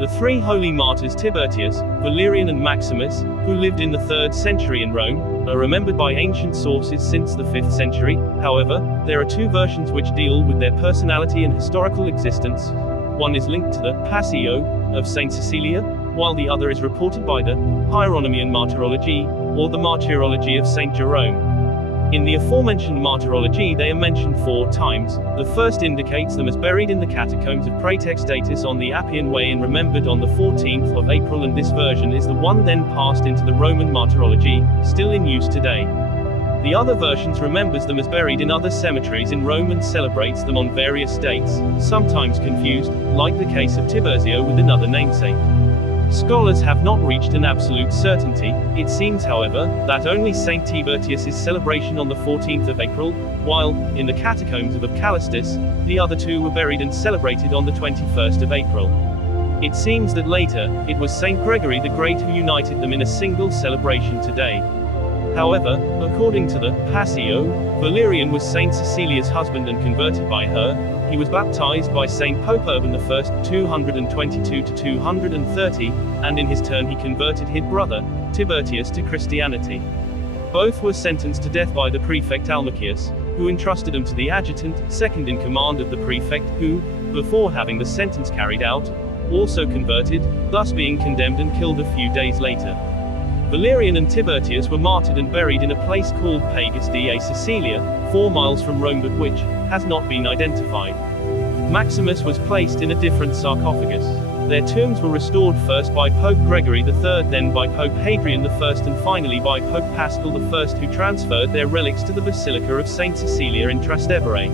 The three holy martyrs Tiburtius, Valerian and Maximus, who lived in the 3rd century in Rome, are remembered by ancient sources since the 5th century. However, there are two versions which deal with their personality and historical existence. One is linked to the Passio of Saint Cecilia, while the other is reported by the Hieronymian Martyrology, or the Martyrology of Saint Jerome. In the aforementioned Martyrology they are mentioned 4 times. The first indicates them as buried in the catacombs of Praetextatus on the Appian Way and remembered on the 14th of April, and this version is the one then passed into the Roman Martyrology, still in use today. The other versions remembers them as buried in other cemeteries in Rome and celebrates them on various dates, sometimes confused, like the case of Tiburtio with another namesake. Scholars have not reached an absolute certainty. It seems, however, that only Saint Tiburtius' celebration on the 14th of April, while, in the catacombs of Callistus, the other two were buried and celebrated on the 21st of April. It seems that later, it was Saint Gregory the Great who united them in a single celebration today. However, according to the Passio, Valerian was Saint Cecilia's husband and converted by her. He was baptized by Saint Pope Urban I, 222–230, and in his turn he converted his brother, Tiburtius, to Christianity. Both were sentenced to death by the prefect Almachius, who entrusted them to the adjutant, second in command of the prefect, who, before having the sentence carried out, also converted, thus being condemned and killed a few days later. Valerian and Tiburtius were martyred and buried in a place called Pagus di Cecilia, 4 miles from Rome, but which has not been identified. Maximus was placed in a different sarcophagus. Their tombs were restored first by Pope Gregory III, then by Pope Hadrian I, and finally by Pope Paschal I, who transferred their relics to the Basilica of St. Cecilia in Trastevere.